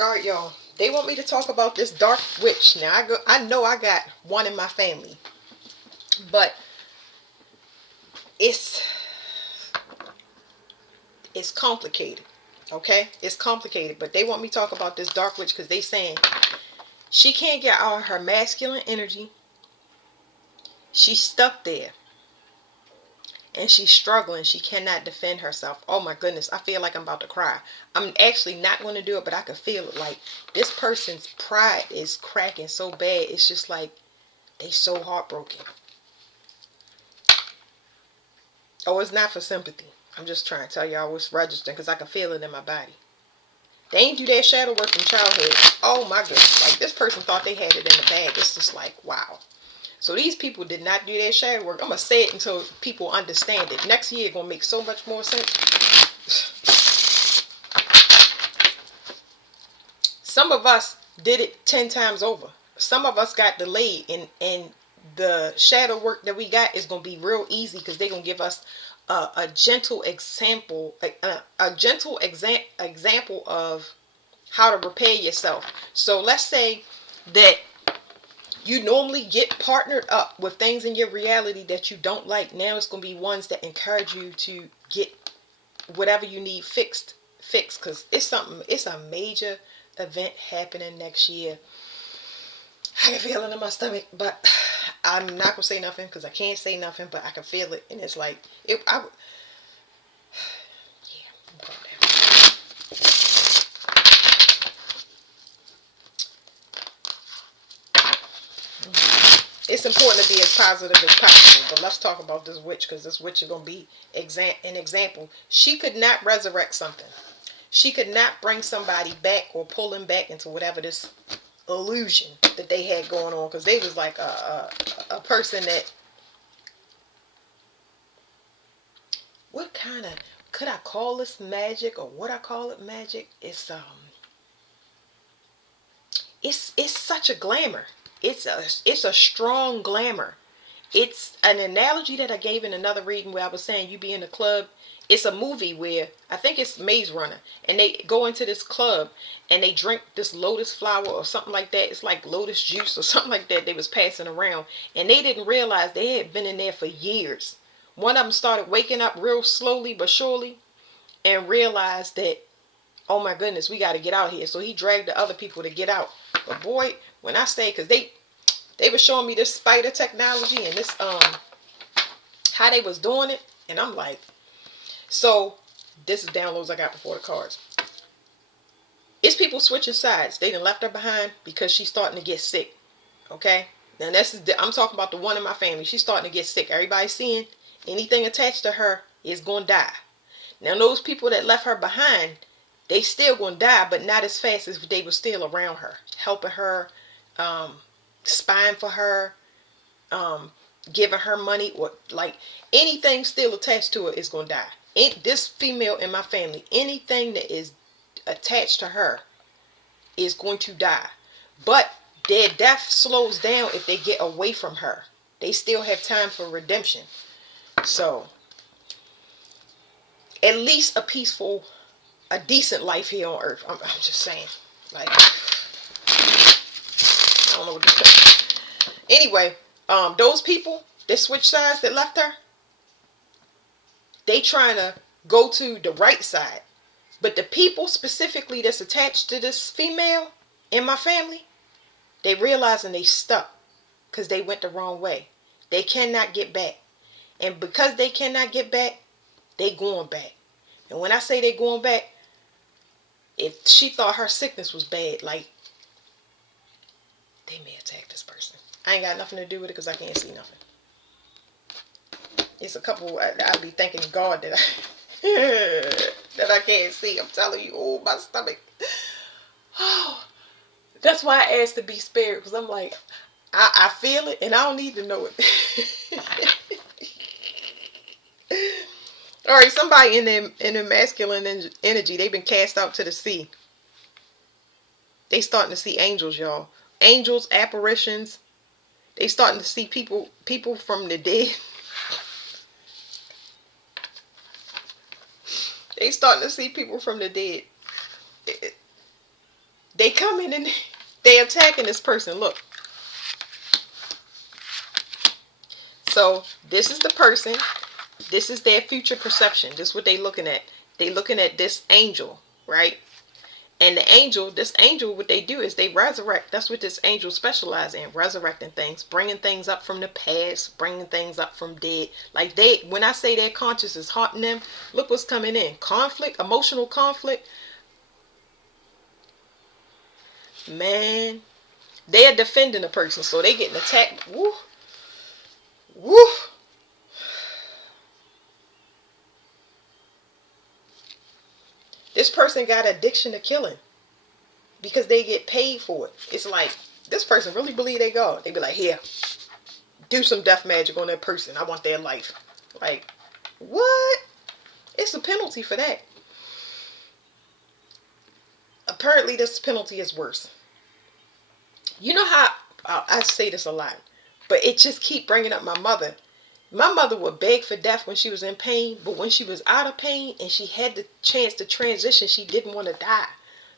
All right, y'all. They want me to talk about this dark witch. Now I know I got one in my family, but it's it's complicated. Okay, it's complicated. But they want me to talk about this dark witch because they saying she can't get out of her masculine energy. She's stuck there and she's struggling. She cannot defend herself. Oh my goodness, I feel like I'm about to cry. I'm actually not going to do it, but I can feel it. Like this person's pride is cracking so bad. It's just like they so heartbroken. Oh, it's not for sympathy. I'm just trying to tell y'all what's registering because I can feel it in my body. They ain't do their shadow work from childhood. Oh my goodness. Like this person thought they had it in the bag. It's just like, wow. So these people did not do their shadow work. I'm going to say it until people understand it. Next year it's going to make so much more sense. Some of us did it 10 times over. Some of us got delayed, and the shadow work that we got is going to be real easy because they're going to give us a gentle example, a gentle example of how to repair yourself. So let's say that you normally get partnered up with things in your reality that you don't like. Now it's going to be ones that encourage you to get whatever you need fixed because it's a major event happening next year. I can feel it in my stomach, but I'm not gonna say nothing because I can't say nothing, but I can feel it, and it's like yeah, calm down. It's important to be as positive as possible, but let's talk about this witch because this witch is gonna be an example. She could not resurrect something. She could not bring somebody back or pull them back into whatever this illusion that they had going on because they was like a person that, what kind of, could I call this magic or would I call it magic? It's such a glamour. It's a strong glamour. It's an analogy that I gave in another reading where I was saying you be in a club. It's a movie where I think it's Maze Runner, and they go into this club and they drink this lotus flower or something like that. It's like lotus juice or something like that they was passing around, and they didn't realize they had been in there for years. One of them started waking up real slowly but surely and realized that, oh my goodness, we got to get out here. So he dragged the other people to get out. But boy, when I say, because they were showing me this spider technology and this how they was doing it, and I'm like, so this is downloads I got before the cards. It's people switching sides. They done left her behind because she's starting to get sick. Okay, now I'm talking about the one in my family. She's starting to get sick. Everybody's seeing anything attached to her is gonna die. Now those people that left her behind, they still gonna die, but not as fast as they were still around her, helping her, um, spying for her, um, giving her money, or like anything still attached to her is gonna die. This female in my family, anything that is attached to her is going to die. But their death slows down if they get away from her. They still have time for redemption. So at least a decent life here on earth. I'm just saying. Like, I don't know what to say. Anyway, those people that switch sides that left her, they trying to go to the right side. But the people specifically that's attached to this female in my family, they realizing they stuck because they went the wrong way. They cannot get back. And because they cannot get back, they going back. And when I say they going back, if she thought her sickness was bad, like, they may attack this person. I ain't got nothing to do with it because I can't see nothing. It's a couple. I'd be thanking God that that I can't see. I'm telling you, oh my stomach. Oh, that's why I asked to be spared because I'm like, I feel it and I don't need to know it. All right, somebody in their masculine energy, they've been cast out to the sea. They starting to see angels, y'all. Angels, apparitions. They starting to see people from the dead. They starting to see people from the dead. They come in and they attacking this person. Look. So this is the person. This is their future perception. This is what they looking at. They looking at this angel, right? And the angel, this angel, what they do is they resurrect. That's what this angel specializes in, resurrecting things, bringing things up from the past, bringing things up from dead. Like when I say their conscious is haunting them, look what's coming in. Conflict, emotional conflict. Man, they are defending a person, so they getting attacked. Woo, woo. This person got addiction to killing because they get paid for it. It's like, this person really believe they God. They be like, here, do some death magic on that person. I want their life. Like, what? It's a penalty for that. Apparently, this penalty is worse. You know how, I say this a lot, but it just keep bringing up my mother. My mother would beg for death when she was in pain, but when she was out of pain and she had the chance to transition, she didn't want to die.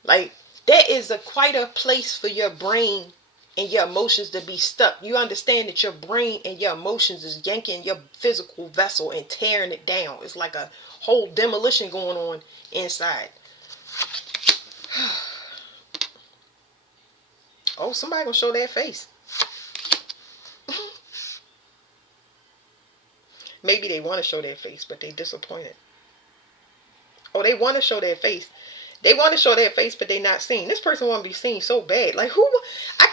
Like, there is quite a place for your brain and your emotions to be stuck. You understand that your brain and your emotions is yanking your physical vessel and tearing it down. It's like a whole demolition going on inside. Oh, somebody gonna show their face. Maybe they want to show their face, but they disappointed. Oh, they want to show their face. They want to show their face, but they not seen. This person want to be seen so bad. Like, who? I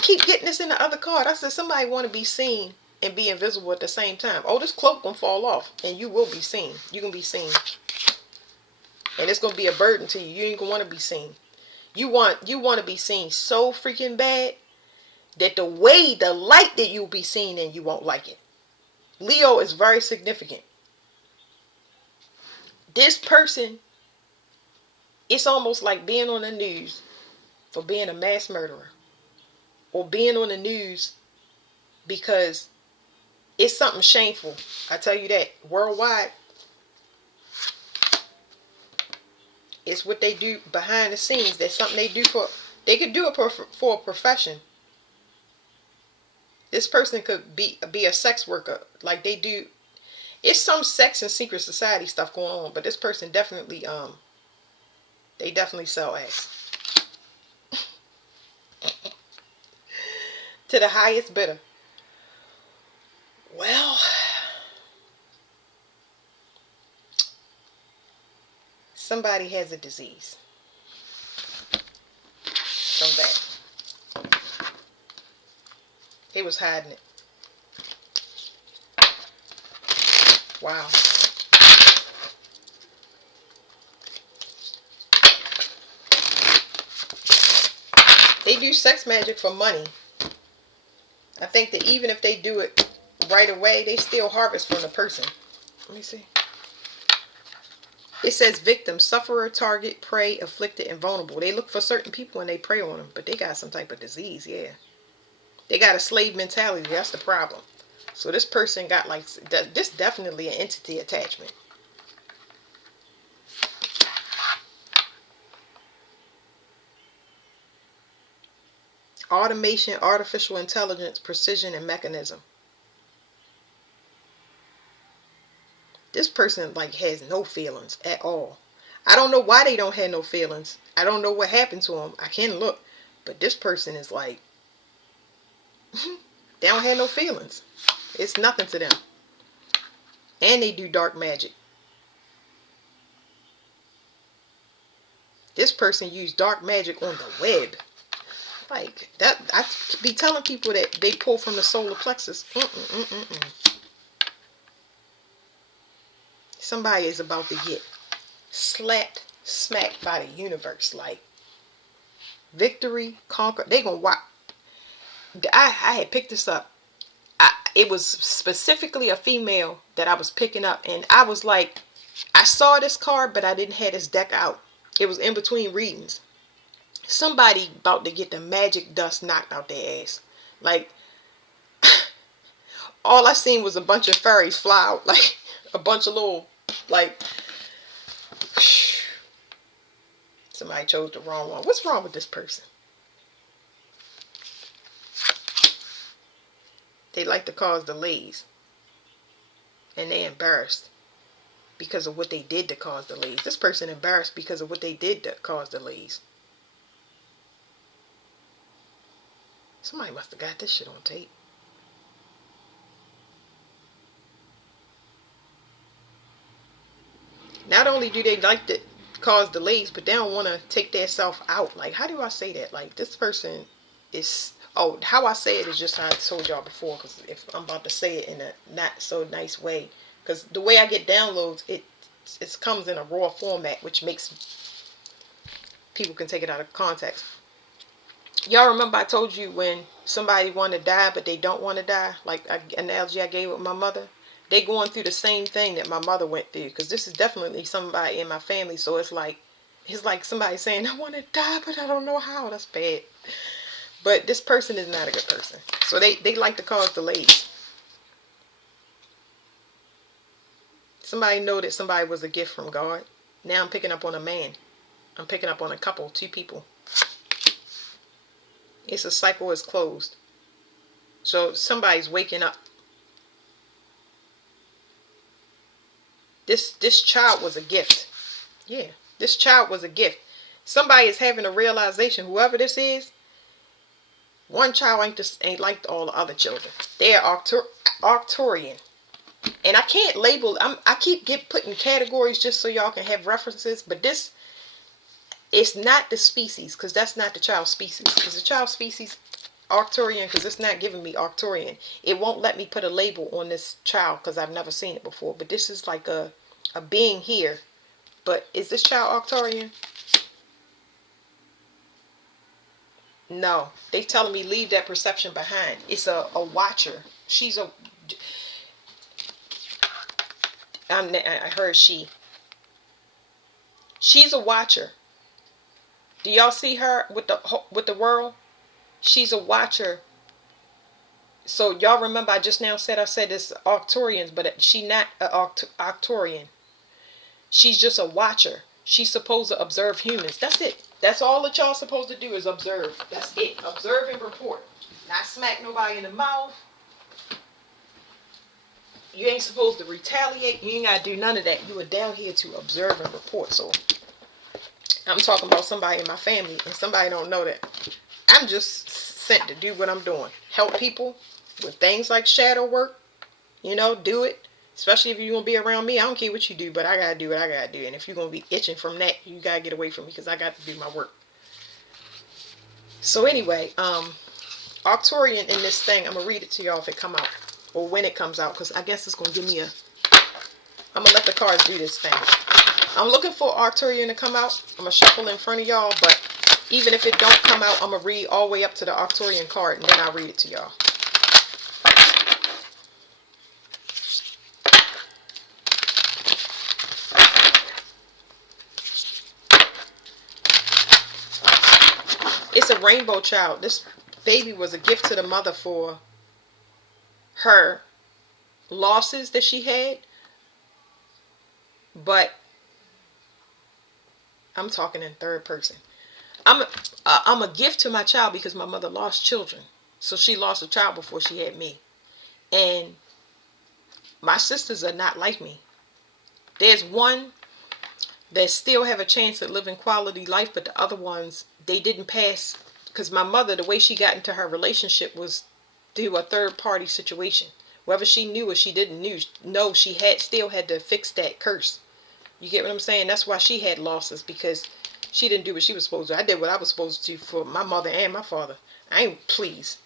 keep getting this in the other card. I said somebody want to be seen and be invisible at the same time. Oh, this cloak gonna fall off, and you will be seen. You gonna be seen, and it's gonna be a burden to you. You ain't gonna want to be seen. You want to be seen so freaking bad that the light that you'll be seen in, you won't like it. Leo is very significant. This person, it's almost like being on the news for being a mass murderer, or being on the news because it's something shameful. I tell you that. Worldwide, it's what they do behind the scenes. That's something they do they could do it for a profession. This person could be a sex worker, like they do. It's some sex and secret society stuff going on, but this person definitely they definitely sell ass to the highest bidder. Well, somebody has a disease. Come back. They was hiding it. Wow. They do sex magic for money. I think that even if they do it right away, they still harvest from the person. Let me see. It says victim, sufferer, target, prey, afflicted, and vulnerable. They look for certain people and they prey on them, but they got some type of disease, yeah. They got a slave mentality. That's the problem. So this person got like, this definitely an entity attachment. Automation, artificial intelligence, precision, and mechanism. This person like has no feelings at all. I don't know why they don't have no feelings. I don't know what happened to them. I can't look. But this person is like, they don't have no feelings. It's nothing to them. And they do dark magic. This person used dark magic on the web. Like that, I be telling people that they pull from the solar plexus. Somebody is about to get slapped, smacked by the universe. Like victory, conquer. They gonna watch. I had picked this up. It was specifically a female that I was picking up, and I was like, I saw this card, but I didn't have this deck out. It was in between readings. Somebody about to get the magic dust knocked out their ass. Like, all I seen was a bunch of fairies fly out, like a bunch of little, like, Somebody chose the wrong one. What's wrong with this person? They like to cause delays. And they're embarrassed because of what they did to cause delays. This person embarrassed because of what they did to cause delays. Somebody must have got this shit on tape. Not only do they like to cause delays, but they don't want to take their self out. Like, how do I say that? Like, this person is... Oh, how I say it is just how I told y'all before. Because if I'm about to say it in a not so nice way. Because the way I get downloads, it comes in a raw format, which makes people can take it out of context. Y'all remember I told you when somebody want to die, but they don't want to die? Like analogy I gave with my mother. They going through the same thing that my mother went through. Because this is definitely somebody in my family. So it's like somebody saying, I want to die, but I don't know how. That's bad. But this person is not a good person. So they like to cause delays. Somebody know that somebody was a gift from God. Now I'm picking up on a man. I'm picking up on a couple, 2 people. It's a cycle is closed. So somebody's waking up. This child was a gift. Yeah, this child was a gift. Somebody is having a realization. Whoever this is, one child ain't like all the other children. They are Arcturian. And I can't label. I keep putting categories just so y'all can have references. But this, it's not the species, because that's not the child species. Because the child species Arcturian, because it's not giving me Arcturian. It won't let me put a label on this child because I've never seen it before. But this is like a being here. But is this child Arcturian? No. They telling me leave that perception behind. It's a watcher. She's a... I heard she. She's a watcher. Do y'all see her with the world? She's a watcher. So y'all remember I just now said it's Arcturians, but she not an Arcturian. She's just a watcher. She's supposed to observe humans. That's it. That's all that y'all supposed to do is observe. That's it. Observe and report. Not smack nobody in the mouth. You ain't supposed to retaliate. You ain't got to do none of that. You are down here to observe and report. So I'm talking about somebody in my family, and somebody don't know that. I'm just sent to do what I'm doing. Help people with things like shadow work. Do it. Especially if you're going to be around me. I don't care what you do, but I got to do what I got to do. And if you're going to be itching from that, you got to get away from me because I got to do my work. So anyway, Arcturian in this thing, I'm going to read it to y'all if it come out. Or when it comes out, because I guess it's going to give me I'm going to let the cards do this thing. I'm looking for Arcturian to come out. I'm going to shuffle in front of y'all, but even if it don't come out, I'm going to read all the way up to the Arcturian card, and then I'll read it to y'all. It's a rainbow child. This baby was a gift to the mother for her losses that she had. But I'm talking in third person. I'm a gift to my child because my mother lost children. So she lost a child before she had me. And my sisters are not like me. There's one that still have a chance at living quality life, but the other ones, they didn't pass. Because my mother, the way she got into her relationship was through a third party situation. Whether she knew or she didn't know, she still had to fix that curse. You get what I'm saying? That's why she had losses, because she didn't do what she was supposed to. I did what I was supposed to for my mother and my father. I ain't pleased.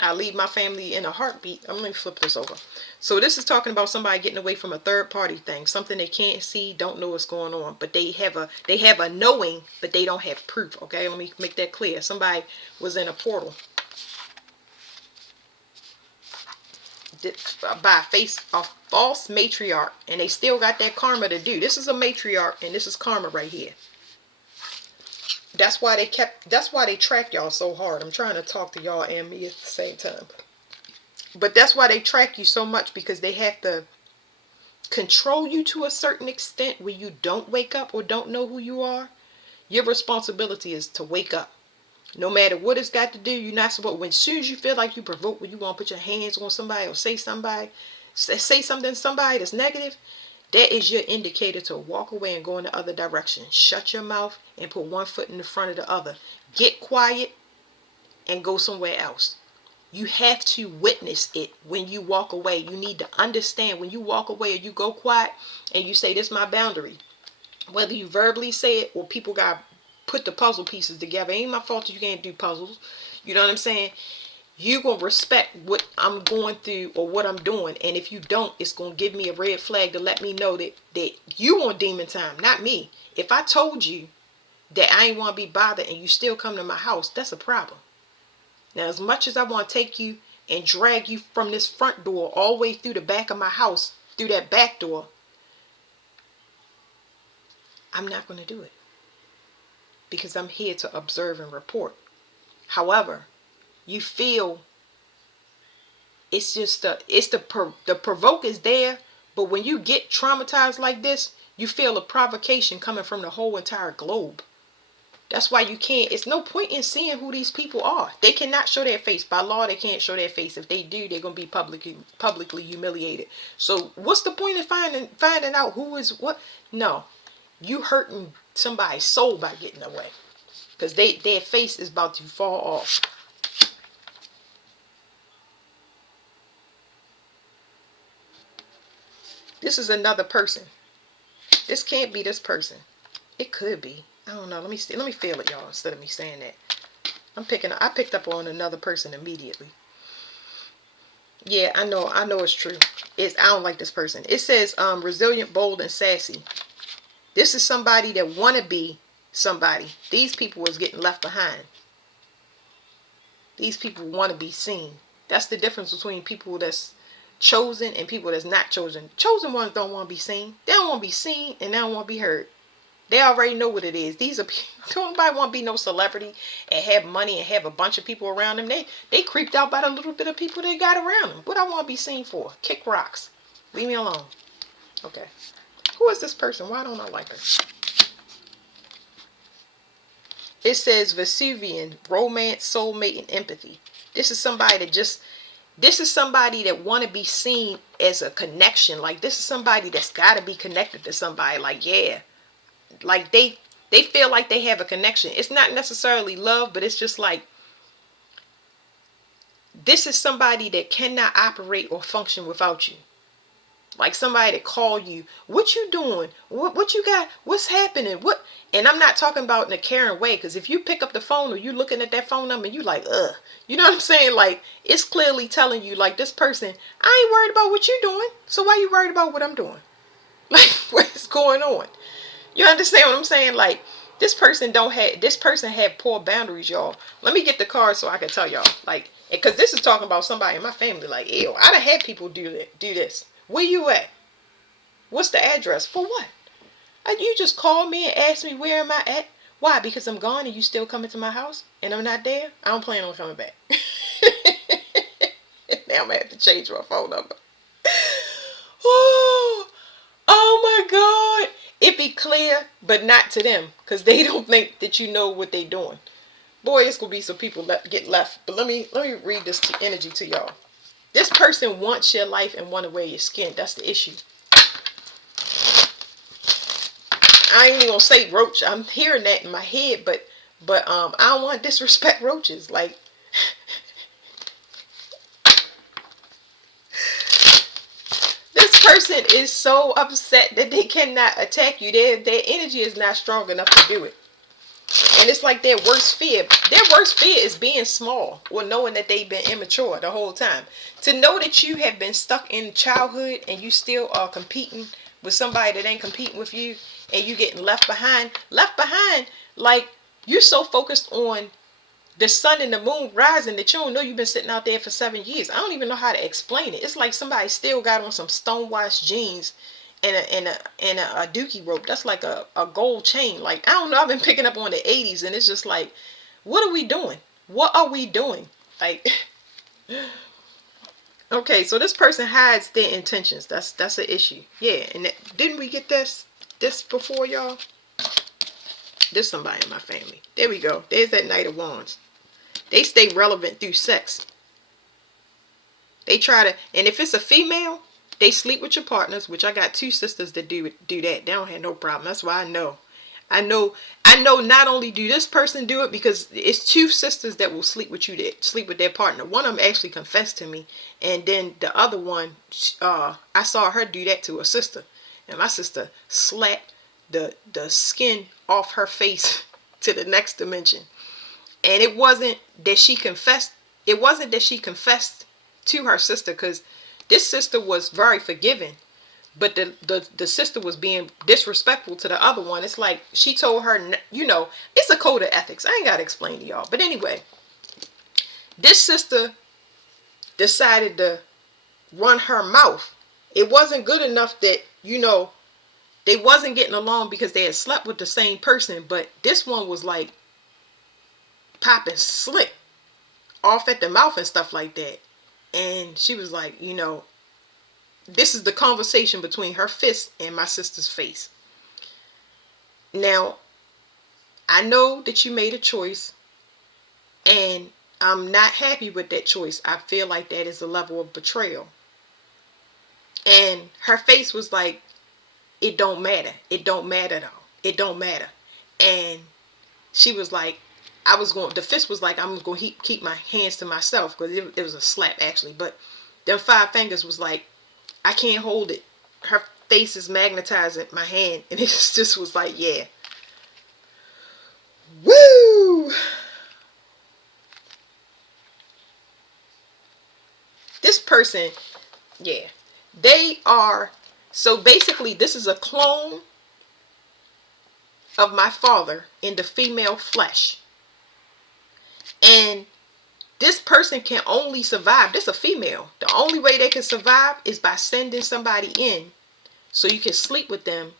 I leave my family in a heartbeat. I'm going to flip this over. So this is talking about somebody getting away from a third party thing. Something they can't see, don't know what's going on. But they have a knowing, but they don't have proof. Okay, let me make that clear. Somebody was in a portal by a false matriarch. And they still got that karma to do. This is a matriarch and this is karma right here. That's why they track y'all so hard. I'm trying to talk to y'all and me at the same time. But that's why they track you so much, because they have to control you to a certain extent where you don't wake up or don't know who you are. Your responsibility is to wake up. No matter what it's got to do, you're not supposed. When as soon as you feel like you provoke, when you want to put your hands on somebody or say something to somebody that's negative, that is your indicator to walk away and go in the other direction. Shut your mouth and put one foot in the front of the other. Get quiet and go somewhere else. You have to witness it when you walk away. You need to understand when you walk away or you go quiet and you say, this is my boundary. Whether you verbally say it or people got to put the puzzle pieces together. It ain't my fault that you can't do puzzles. You know what I'm saying? You gonna respect what I'm going through or what I'm doing. And if you don't, it's gonna give me a red flag to let me know that you on demon time, not me. If I told you that I ain't want to be bothered and you still come to my house, that's a problem. Now, as much as I want to take you and drag you from this front door all the way through the back of my house, through that back door, I'm not going to do it. Because I'm here to observe and report. However, you feel it's just the provoke is there, but when you get traumatized like this, you feel a provocation coming from the whole entire globe. That's why you can't, it's no point in seeing who these people are. They cannot show their face. By law, they can't show their face. If they do, they're going to be publicly humiliated. So what's the point of finding out who is what? No. You hurting somebody's soul by getting away. Because their face is about to fall off. This is another person. This can't be this person. It could be. I don't know. Let me see. Let me feel it, y'all, instead of me saying that. I picked up on another person immediately. Yeah, I know it's true. I don't like this person. It says resilient, bold, and sassy. This is somebody that wanna be somebody. These people is getting left behind. These people want to be seen. That's the difference between people that's chosen and people that's not chosen. Chosen ones don't want to be seen. They don't want to be seen and they don't want to be heard. They already know what it is. These are people, don't nobody want to be no celebrity and have money and have a bunch of people around them. They creeped out by the little bit of people they got around them. What I want to be seen for? Kick rocks. Leave me alone. Okay. Who is this person? Why don't I like her? It says Vesuvian, romance, soulmate, and empathy. This is somebody that want to be seen as a connection. Like, this is somebody that's got to be connected to somebody. Like, yeah. Like, they feel like they have a connection. It's not necessarily love, but it's just like, this is somebody that cannot operate or function without you. Like somebody that call you, what you doing? What you got? What's happening? What? And I'm not talking about in a caring way, because if you pick up the phone or you looking at that phone number and you like, you know what I'm saying? Like, it's clearly telling you, like, this person, I ain't worried about what you doing. So why you worried about what I'm doing? Like, what's going on? You understand what I'm saying? Like, this person had poor boundaries, y'all. Let me get the card so I can tell y'all. Like, because this is talking about somebody in my family. Like, ew, I done had people do this. Where you at? What's the address? For what? You just called me and asked me where am I at? Why? Because I'm gone and you still coming to my house and I'm not there? I don't plan on coming back. Now I'm going to have to change my phone number. Oh my God. It be clear, but not to them, because they don't think that you know what they doing. Boy, it's going to be some people get left. But let me read this energy to y'all. This person wants your life and want to wear your skin. That's the issue. I ain't even gonna say roach. I'm hearing that in my head, but I don't want to disrespect roaches. Like, this person is so upset that they cannot attack you. Their energy is not strong enough to do it. And it's like their worst fear. Their worst fear is being small or knowing that they've been immature the whole time. To know that you have been stuck in childhood and you still are competing with somebody that ain't competing with you and you getting left behind. Left behind, like, you're so focused on the sun and the moon rising that you don't know you've been sitting out there for 7 years. I don't even know how to explain it. It's like somebody still got on some stonewashed jeans and a dookie rope. That's like a gold chain. Like, I don't know. I've been picking up on the 80s and it's just like, what are we doing? What are we doing? Like, okay, so this person hides their intentions. That's an issue. Yeah, and didn't we get this before, y'all? There's somebody in my family. There we go. There's that Knight of Wands. They stay relevant through sex. They try to, and if it's a female, they sleep with your partners, which I got 2 sisters that do that. They don't have no problem. That's why I know. I know not only do this person do it, because it's 2 sisters that will sleep with you, that sleep with their partner. One of them actually confessed to me, and then the other one, I saw her do that to a sister, and my sister slapped the skin off her face to the next dimension. And it wasn't that she confessed. It wasn't that she confessed to her sister, because this sister was very forgiving, but the sister was being disrespectful to the other one. It's like she told her, it's a code of ethics. I ain't gotta explain to y'all. But anyway, this sister decided to run her mouth. It wasn't good enough that, they wasn't getting along because they had slept with the same person, but this one was like popping slick off at the mouth and stuff like that. And she was like, this is the conversation between her fist and my sister's face. Now, I know that you made a choice, and I'm not happy with that choice. I feel like that is a level of betrayal. And her face was like, it don't matter. It don't matter though. It don't matter. And she was like, the fist was like, I'm going to keep my hands to myself, because it was a slap actually. But them 5 fingers was like, I can't hold it. Her face is magnetizing my hand. And it just was like, yeah. Woo! This person, yeah. They are, so basically this is a clone of my father in the female flesh. And this person can only survive. This is a female. The only way they can survive is by sending somebody in so you can sleep with them,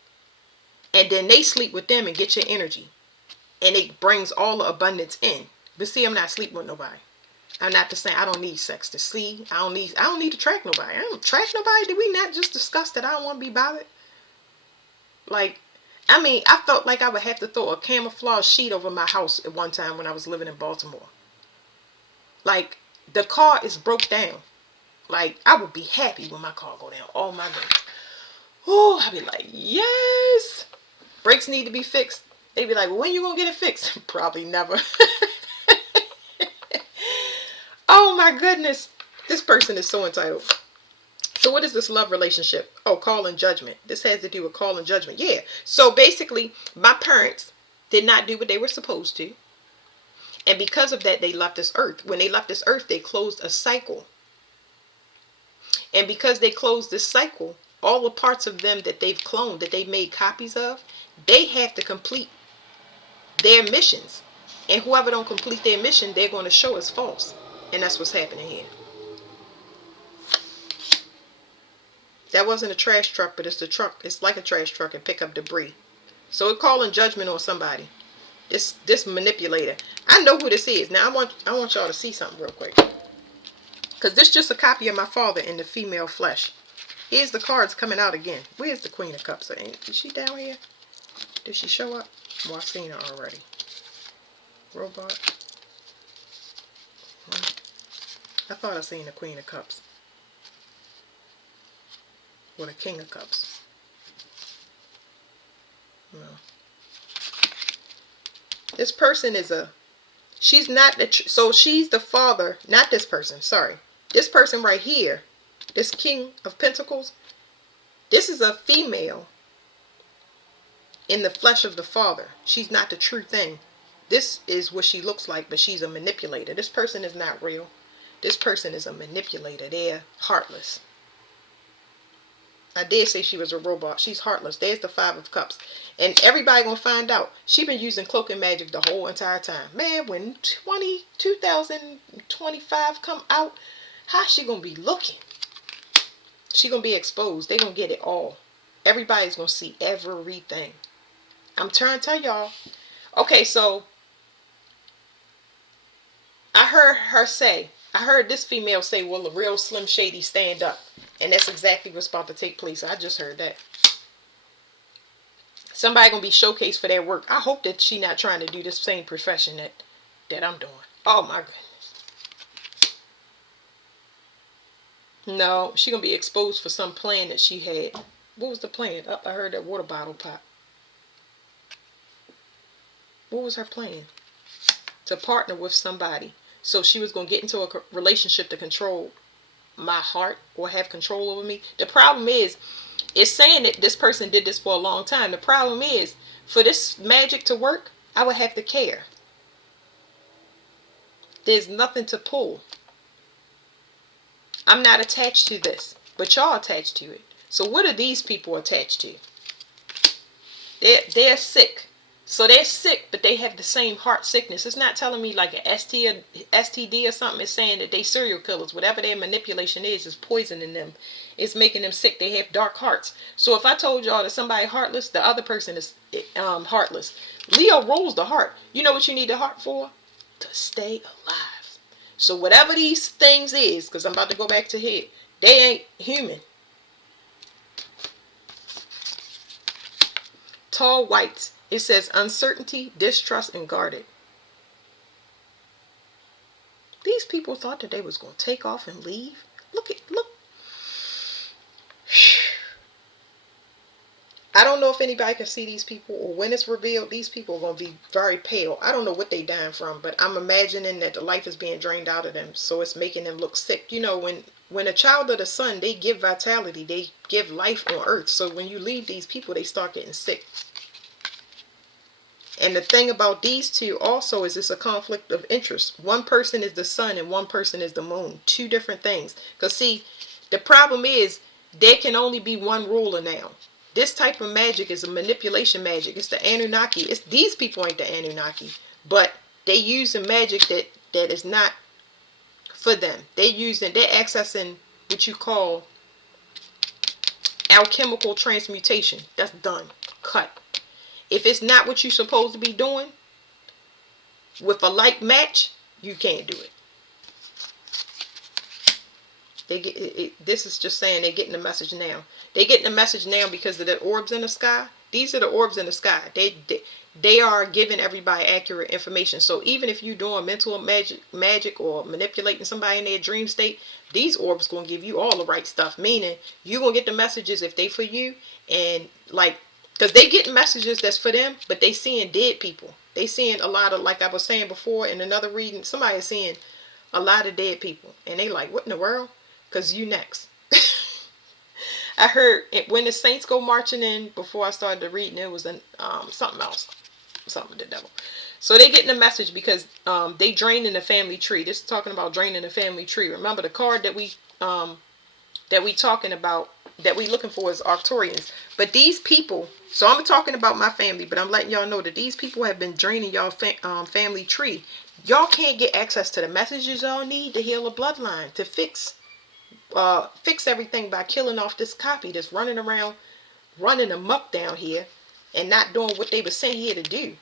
and then they sleep with them and get your energy. And it brings all the abundance in. But see, I'm not sleeping with nobody. I'm not the same. I don't need sex to see. I don't need to track nobody. I don't track nobody. Did we not just discuss that I don't want to be bothered? Like, I felt like I would have to throw a camouflage sheet over my house at one time when I was living in Baltimore. Like, the car is broke down. Like, I would be happy when my car go down. Oh my goodness. Oh, I'd be like, yes. Brakes need to be fixed. They'd be like, well, when you gonna get it fixed? Probably never. Oh my goodness. This person is so entitled. So what is this love relationship? Oh, call and judgment. This has to do with call and judgment. Yeah. So basically, my parents did not do what they were supposed to. And because of that, they left this earth. When they left this earth, they closed a cycle. And because they closed this cycle, all the parts of them that they've cloned, that they've made copies of, they have to complete their missions. And whoever don't complete their mission, they're going to show as false. And that's what's happening here. That wasn't a trash truck, but it's the truck. It's like a trash truck and pick up debris. So it's calling judgment on somebody. This manipulator. I know who this is. Now I want y'all to see something real quick. Because this is just a copy of my father in the female flesh. Here's the cards coming out again. Where's the Queen of Cups? Is she down here? Did she show up? Well, I've seen her already. Robot. I thought I seen the Queen of Cups. Or the King of Cups. No. This person is she's not so she's the father, not this person, sorry. This person right here, this King of Pentacles, this is a female in the flesh of the father. She's not the true thing. This is what she looks like, but she's a manipulator. This person is not real. This person is a manipulator. They're heartless. I did say she was a robot. She's heartless. There's the 5 of Cups. And everybody gonna find out. She been using cloak and magic the whole entire time. Man, when 2025 come out, how's she gonna be looking? She gonna be exposed. They gonna get it all. Everybody's gonna see everything. I'm trying to tell y'all. Okay, so I heard this female say, will a real Slim Shady stand up? And that's exactly what's about to take place. I just heard that. Somebody gonna be showcased for their work. I hope that she not trying to do this same profession that I'm doing. Oh my goodness. No, she gonna be exposed for some plan that she had. What was the plan? I heard that water bottle pop. What was her plan? To partner with somebody. So she was gonna get into a relationship to control my heart or have control over me. The problem is, it's saying that this person did this for a long time. The problem is, for this magic to work, I would have to care. There's nothing to pull. I'm not attached to this, but y'all attached to it. So what are these people attached to? They're sick. So they're sick, but they have the same heart sickness. It's not telling me like an STD or something. It's saying that they serial killers. Whatever their manipulation is poisoning them. It's making them sick. They have dark hearts. So if I told y'all that somebody heartless, the other person is heartless. Leo rules the heart. You know what you need the heart for? To stay alive. So whatever these things is, because I'm about to go back to here, they ain't human. Tall whites. It says uncertainty, distrust, and guarded. These people thought that they was going to take off and leave. Look. I don't know if anybody can see these people, or when it's revealed, these people are going to be very pale. I don't know what they dying from, but I'm imagining that the life is being drained out of them, so it's making them look sick. You know, when a child of the sun, they give vitality, they give life on earth. So when you leave these people, they start getting sick. And the thing about these two also is it's a conflict of interest. One person is the sun and one person is the moon. Two different things. Because see, the problem is there can only be one ruler now. This type of magic is a manipulation magic. It's the Anunnaki. These people ain't the Anunnaki. But they using magic that is not for them. They're accessing what you call alchemical transmutation. That's done. Cut. If it's not what you're supposed to be doing, with a like match, you can't do it. This is just saying they're getting the message now. They're getting the message now because of the orbs in the sky. These are the orbs in the sky. They are giving everybody accurate information. So even if you're doing mental magic or manipulating somebody in their dream state, these orbs going to give you all the right stuff. Meaning you're going to get the messages if they for you, and like, because they getting messages that's for them, but they seeing dead people. They seeing a lot of, like I was saying before in another reading, somebody is seeing a lot of dead people. And they like, what in the world? Because you next. I heard it, when the saints go marching in, before I started the reading, it was something else. Something with the devil. So they getting the message because they draining the family tree. This is talking about draining the family tree. Remember the card that we talking about, that we looking for, is Arcturians. But these people, so I'm talking about my family, but I'm letting y'all know that these people have been draining y'all family tree. Y'all can't get access to the messages y'all need to heal a bloodline, to fix everything by killing off this copy that's running around, running amok down here, and not doing what they were sent here to do.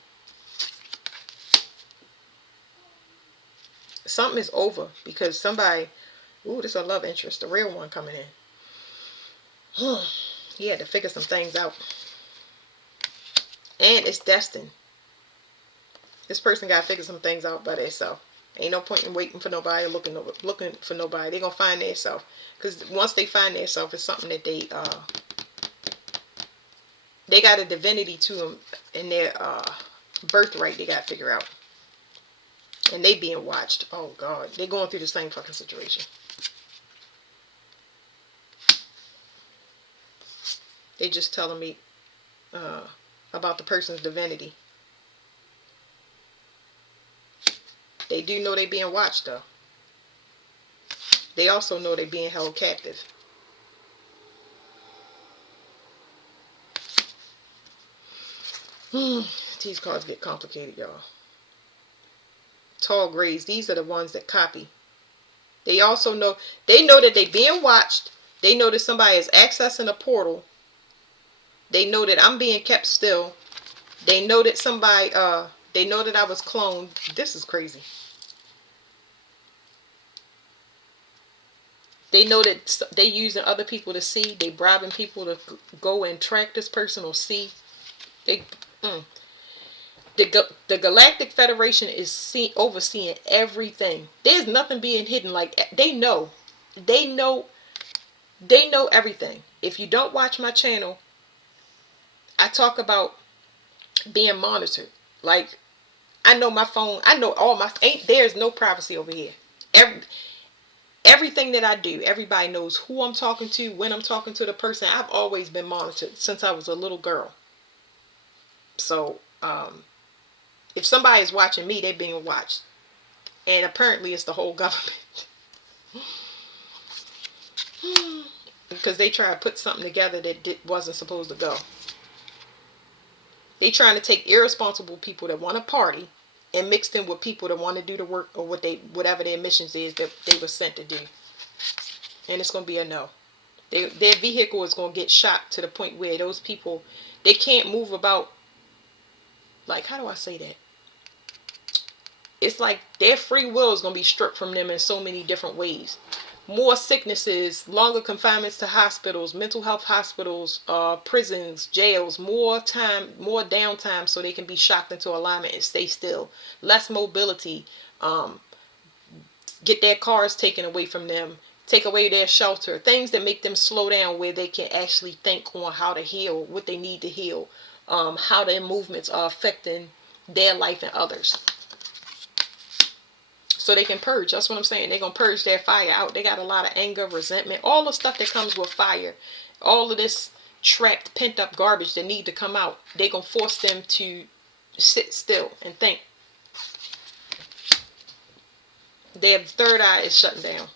Something is over because somebody, ooh, this is a love interest, the real one coming in. He had to figure some things out. And it's destined. This person got to figure some things out by themselves. Ain't no point in waiting for nobody or looking for nobody. They're going to find themselves. Because once they find themselves, it's something that they got a divinity to them in their birthright they got to figure out. And they being watched. Oh, God. They're going through the same fucking situation. They just telling me about the person's divinity. They do know they being watched, though. They also know they being held captive. These cards get complicated, y'all. Tall grays. These are the ones that copy. They also know, they know that they being watched. They know that somebody is accessing a portal. They know that I'm being kept still. They know that somebody, they know that I was cloned. This is crazy. They know that they using other people to see. They bribing people to go and track this person or see. They, the Galactic Federation is overseeing everything. There's nothing being hidden. Like they know, they know everything. If you don't watch my channel, I talk about being monitored. Like I know my phone. I know all my. Ain't there's no privacy over here. Every, everything that I do, everybody knows who I'm talking to, when I'm talking to the person. I've always been monitored since I was a little girl. So if somebody is watching me, they're being watched, and apparently it's the whole government. Because they try to put something together that wasn't supposed to go. They trying to take irresponsible people that want to party and mix them with people that want to do the work or whatever their missions is that they were sent to do. And it's going to be a no. Their vehicle is going to get shot to the point where those people, they can't move about. Like, how do I say that? It's like their free will is going to be stripped from them in so many different ways. More sicknesses, longer confinements to hospitals, mental health hospitals, prisons, jails, more time, more downtime so they can be shocked into alignment and stay still. Less mobility, get their cars taken away from them, take away their shelter, things that make them slow down where they can actually think on how to heal, what they need to heal, how their movements are affecting their life and others. So they can purge. That's what I'm saying. They're going to purge their fire out. They got a lot of anger, resentment, all the stuff that comes with fire. All of this trapped, pent up garbage that need to come out. They're going to force them to sit still and think. Their third eye is shutting down.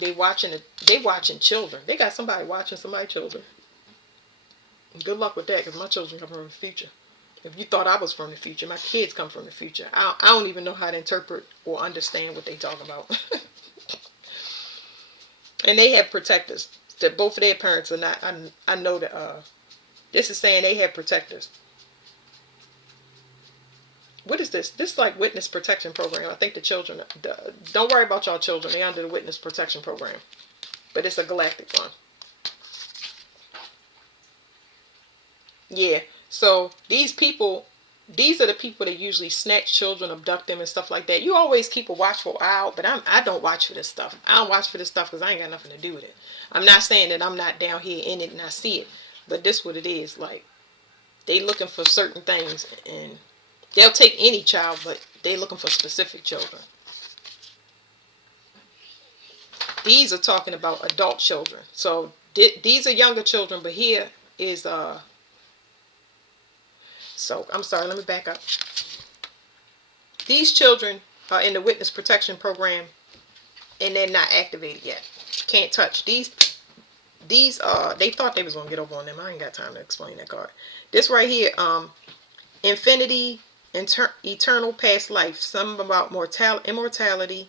They watching children. They got somebody watching somebody's children. Good luck with that, because my children come from the future. If you thought I was from the future, my kids come from the future. I don't even know how to interpret or understand what they talk about. And they have protectors. That both of their parents are not. I know that. This is saying they have protectors. What is this? This is like witness protection program. I think the children. Don't worry about y'all children. They're under the witness protection program. But it's a galactic one. Yeah. So these people, these are the people that usually snatch children, abduct them, and stuff like that. You always keep a watchful eye out, but I don't watch for this stuff. I don't watch for this stuff because I ain't got nothing to do with it. I'm not saying that I'm not down here in it and I see it, but this what it is. Like they looking for certain things, and they'll take any child, but they looking for specific children. These are talking about adult children. So these are younger children, but here is So, I'm sorry, let me back up. These children are in the witness protection program and they're not activated yet. Can't touch. These they thought they was going to get over on them. I ain't got time to explain that card. This right here, infinity, eternal past life. Something about immortality,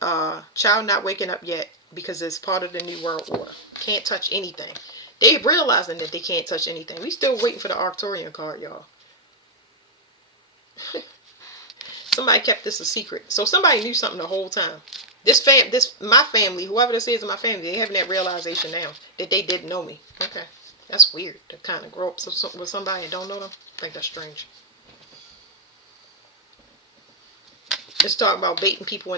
child not waking up yet because it's part of the new world order. Can't touch anything. They realizing that they can't touch anything. We still waiting for the Arcturian card, y'all. Somebody kept this a secret. So somebody knew something the whole time. My family, whoever this is in my family, they having that realization now that they didn't know me. Okay. That's weird to kind of grow up with somebody and don't know them. I think that's strange. It's talking about baiting people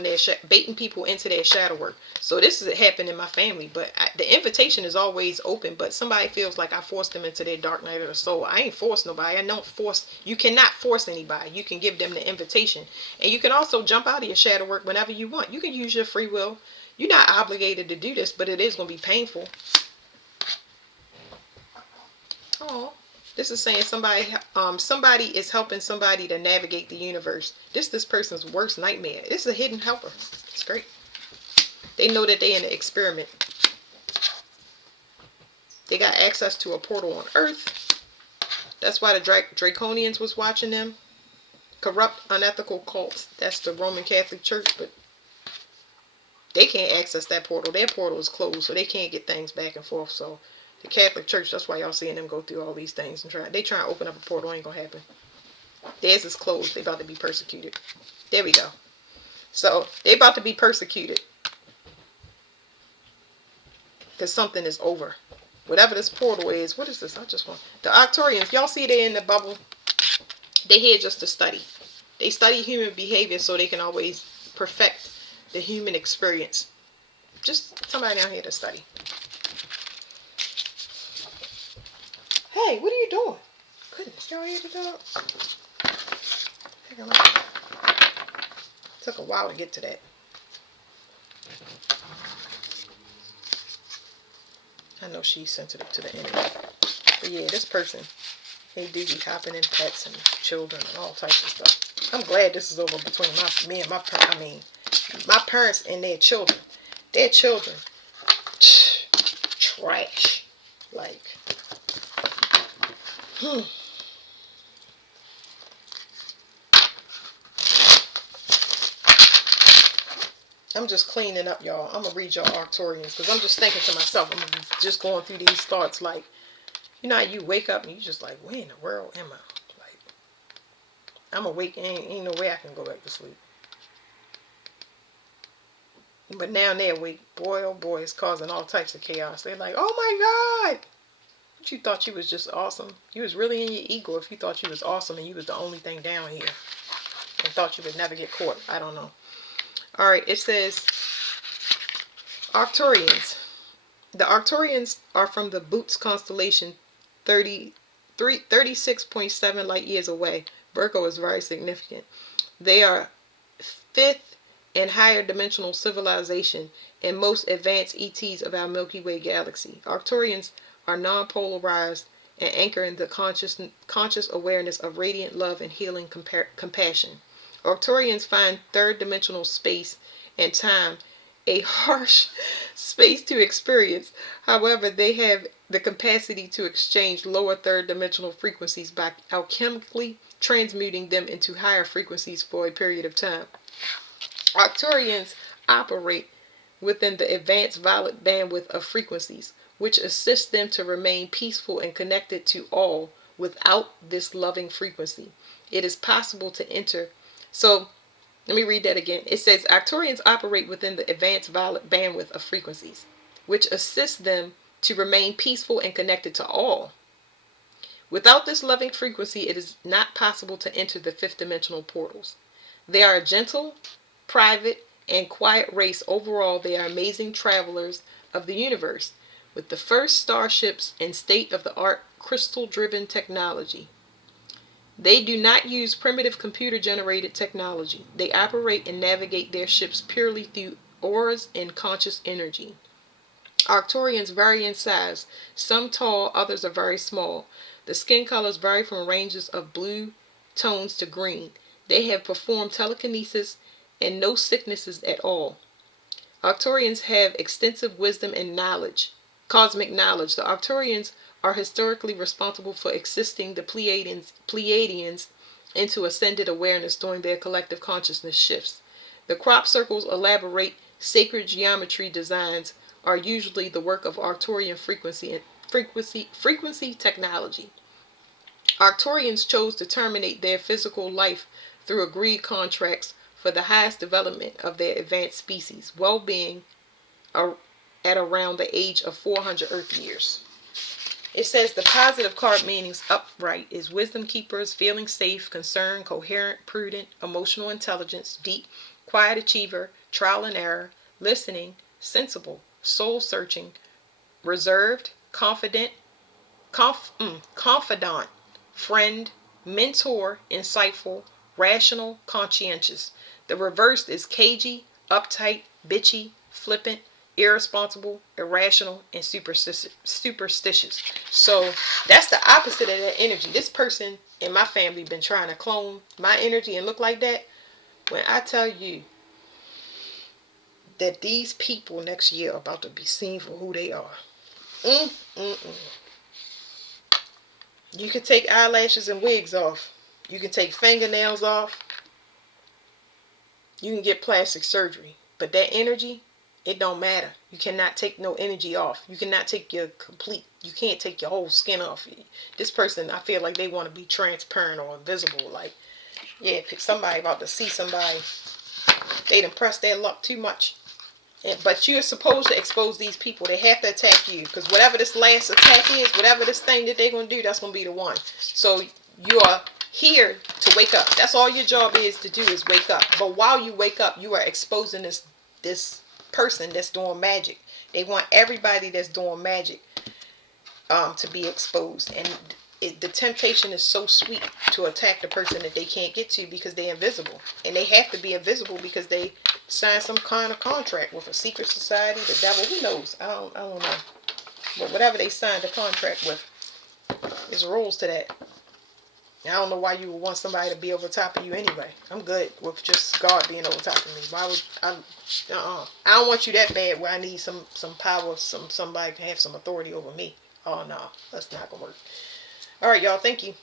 into their shadow work. So this has happened in my family, but the invitation is always open. But somebody feels like I forced them into their dark night of the soul. I ain't forced nobody. I don't force. You cannot force anybody. You can give them the invitation, and you can also jump out of your shadow work whenever you want. You can use your free will. You're not obligated to do this, but it is going to be painful. Oh. This is saying somebody is helping somebody to navigate the universe. This person's worst nightmare. This is a hidden helper. It's great. They know that they're in an experiment. They got access to a portal on Earth. That's why the Draconians was watching them. Corrupt, unethical cults. That's the Roman Catholic Church, but they can't access that portal. Their portal is closed, so they can't get things back and forth. So the Catholic Church, that's why y'all seeing them go through all these things and they try to open up a portal. Ain't gonna happen. Theirs is closed. They about to be persecuted. There we go. So they about to be persecuted. Because something is over. Whatever this portal is. What is this? I just want... The Arcturians, y'all see they in the bubble? They here just to study. They study human behavior so they can always perfect the human experience. Just somebody down here to study. Hey, what are you doing? Goodness, y'all hear the dog? Took a while to get to that. I know she's sensitive to the energy. But yeah, this person, they do be hopping in pets and children and all types of stuff. I'm glad this is over between me and my parents and their children. Their children, trash. Like, I'm just cleaning up, y'all. I'm going to read y'all Arcturians because I'm just thinking to myself. I'm just going through these thoughts like, you know how you wake up and you just like, where in the world am I? Like, I'm awake. Ain't no way I can go back to sleep. But now they're awake. Boy, oh boy, it's causing all types of chaos. They're like, oh my God. But you thought you was just awesome. You was really in your ego if you thought you was awesome and you was the only thing down here. And thought you would never get caught. I don't know. Alright, it says Arcturians. The Arcturians are from the Boots constellation 36.7 light years away. Virgo is very significant. They are fifth and higher dimensional civilization and most advanced ETs of our Milky Way galaxy. Arcturians are non-polarized and anchor in the conscious awareness of radiant love and healing compassion. Arcturians find third-dimensional space and time a harsh space to experience. However, they have the capacity to exchange lower third-dimensional frequencies by alchemically transmuting them into higher frequencies for a period of time. Arcturians operate within the advanced violet bandwidth of frequencies, which assists them to remain peaceful and connected to all without this loving frequency. It is possible to enter. So, let me read that again. It says, Arcturians operate within the advanced violet bandwidth of frequencies, which assists them to remain peaceful and connected to all. Without this loving frequency, it is not possible to enter the fifth dimensional portals. They are a gentle, private, and quiet race. Overall, they are amazing travelers of the universe, with the first starships and state-of-the-art crystal-driven technology. They do not use primitive computer-generated technology. They operate and navigate their ships purely through auras and conscious energy. Arcturians vary in size. Some tall, others are very small. The skin colors vary from ranges of blue tones to green. They have performed telekinesis and no sicknesses at all. Arcturians have extensive wisdom and knowledge, cosmic knowledge. The Arcturians are historically responsible for assisting the Pleiadians into ascended awareness during their collective consciousness shifts. The crop circles elaborate sacred geometry designs are usually the work of Arcturian frequency technology. Arcturians chose to terminate their physical life through agreed contracts for the highest development of their advanced species, well-being at around the age of 400 Earth years. It says the positive card meanings upright is wisdom keepers, feeling safe, concerned, coherent, prudent, emotional intelligence, deep, quiet achiever, trial and error, listening, sensible, soul searching, reserved, confidant, friend, mentor, insightful, rational, conscientious. The reverse is cagey, uptight, bitchy, flippant, irresponsible, irrational, and superstitious. So that's the opposite of that energy. This person in my family been trying to clone my energy and look like that. When I tell you that these people next year are about to be seen for who they are. You can take eyelashes and wigs off. You can take fingernails off. You can get plastic surgery. But that energy, it don't matter. You cannot take no energy off. You cannot take you can't take your whole skin off. This person, I feel like they want to be transparent or invisible. Like, yeah, somebody about to see somebody. They done pressed their luck too much. But you're supposed to expose these people. They have to attack you, because whatever this last attack is, whatever this thing that they're going to do, that's going to be the one. So you are here to wake up. That's all your job is to do, is wake up. But while you wake up, you are exposing this person that's doing magic. They want everybody that's doing magic to be exposed. And the temptation is so sweet to attack the person that they can't get to, because they're invisible. And they have to be invisible because they signed some kind of contract with a secret society, the devil, who knows? I don't know. But whatever they signed a contract with, there's rules to that. I don't know why you would want somebody to be over top of you anyway. I'm good with just God being over top of me. Why would I don't want you that bad where I need some power, somebody to have some authority over me. Oh no, that's not gonna work. All right, y'all. Thank you.